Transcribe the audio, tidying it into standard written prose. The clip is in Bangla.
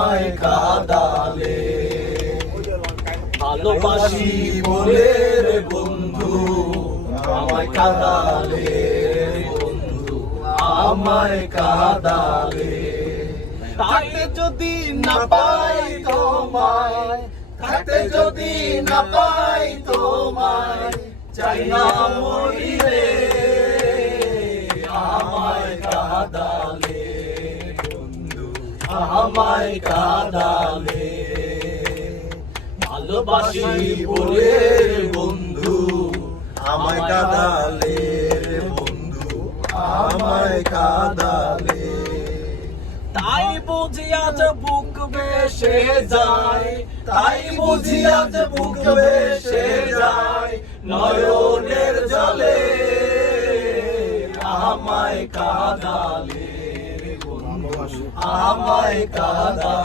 আমায় কাঁদালে। ভালোবাসি বলে রে বন্ধু আমায় কাঁদালে, বন্ধু আমায় কাঁদালে। থাকতে যদি না পাই তোমায়, থাকতে যদি না পাই তোমায়, চাই না মরিলে আমায় কাঁদালে, বন্ধু আমায় কাঁদালে। ভালোবাসি বলে বন্ধু আমায় কাঁদালে, বন্ধু আমায় কাঁদালে। তাই বুঝি আজ বুক বেসে যায়, তাই বুঝি আজ বুক বেসে যায়, নয়নের জলে আমায় কাঁদালে, বন্ধু আমায় কাঁদালে।